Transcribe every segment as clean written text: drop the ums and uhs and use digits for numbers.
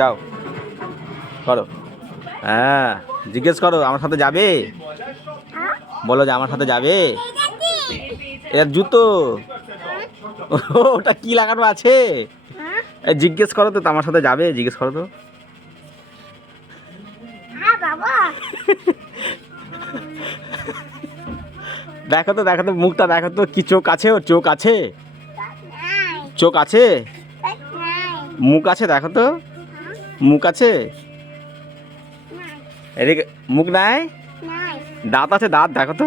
যাও করো। হ্যাঁ, জিজ্ঞেস করো আমার সাথে যাবে, বলো যে আমার সাথে যাবে। এর জুতো, ওটা কি লাগানো আছে? জিজ্ঞেস করো তো আমার সাথে যাবে, জিজ্ঞেস করো তো। দেখো তো, দেখো তো মুখটা, দেখো তো কি চোখ আছে ওর, চোখ আছে, চোখ আছে, মুখ আছে, দেখো তো মুখ আছে, এদিকে মুখ নাই, দাঁত আছে, দাঁত দেখো তো,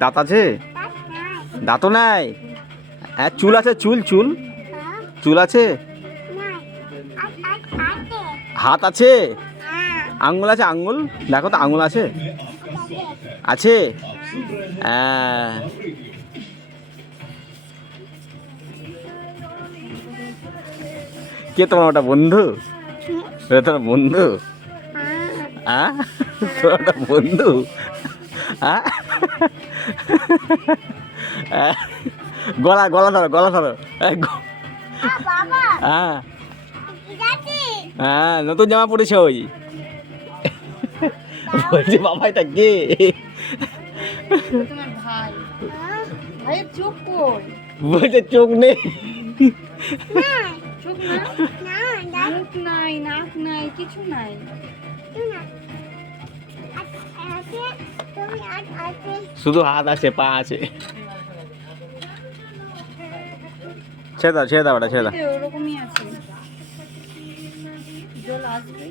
দাঁত আছে, দাঁতও নাই। হ্যাঁ চুল আছে, চুল চুল চুল আছে, হাত আছে, আঙ্গুল আছে, আঙ্গুল দেখো তো, আঙ্গুল আছে, আছে। হ্যাঁ, কে তোমার ওটা বন্ধু? ওটা তোমার বন্ধু? হ্যাঁ তোমার ওটা বন্ধু? হ্যাঁ, গলা গলা ধরো, গলা ধরো। হ্যাঁ হ্যাঁ, নতুন জামা পড়েছে ওই। বলছি বাবা এটা কে? তোমার ভাই। ভাইয়ের চোখ কই? বলছে চোখ নেই, চোখ না, মুখ নাই, নাক নাই, কিছু নাই। শুধু হাত আছে, পা আছে। ছেড়ে দাও, ছেড়ে দাও, ওটা ছেড়ে দাও। ওরকমই আছে, জল আসবে।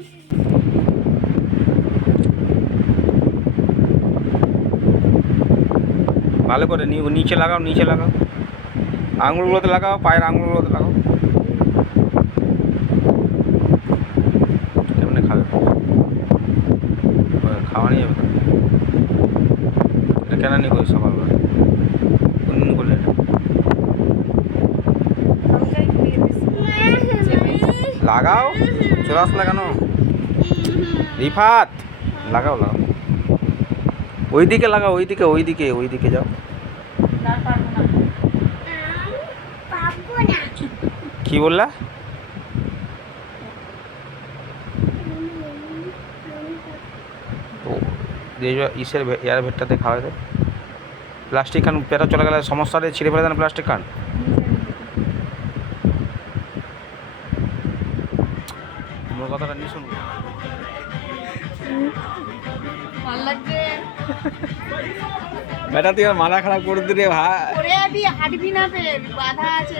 ভালো করে নিচে লাগাও, নিচে লাগাও, আঙুলগুলোতে লাগাও, পায়ের আঙুলগুলোতে লাগাও। কেমনে খাবে? খাওয়া নিয়ে যাবে তো। এটা কেন নিয়ে করি সকালবেলা? কোনদিন করলে এটা? লাগাও, চলে আসলে কেন? রিফাত লাগাও, লাগাও, ওইদিকে লাগাও, ওইদিকে, ওইদিকে, ওইদিকে যাও। কি বললা? ইসের এয়ার ভেটটাতে খাওয়াই দেয়। প্লাস্টিক খান পেটা চলে গেলে সমস্যা রে, ছিঁড়ে ফেলে দেন প্লাস্টিক খান। তোমার কথাটা নিয়ে শুনবো। বেটা তুই আর মাথা খারাপ করে দিলে ভাই। ওরে আবি হাঁটবি না, তে বাধা আছে।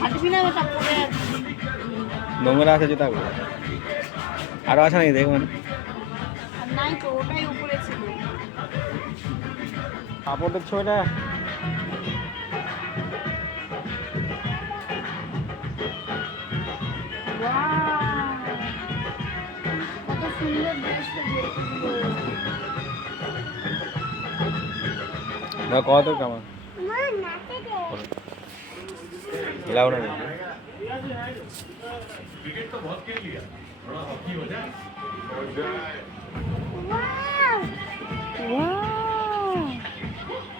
হাঁটবি না, ওটা পড়ে আছে। নোংরা আছে জুতাগুলো, আরো আছে নাকি দেখবেন? আর নাই তো, ওটাই উপরে ছিল। কাপড় দেখছো এটা? কত সুন্দর ড্রেসটা দেখো। কত কেমন লাও না?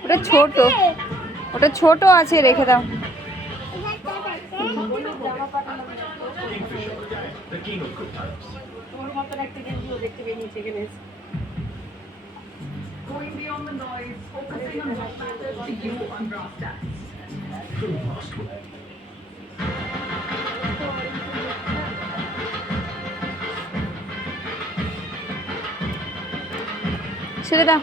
ওটা ছোট, ওটা ছোট আছে, রেখে দাও। ছেড়ে দাও।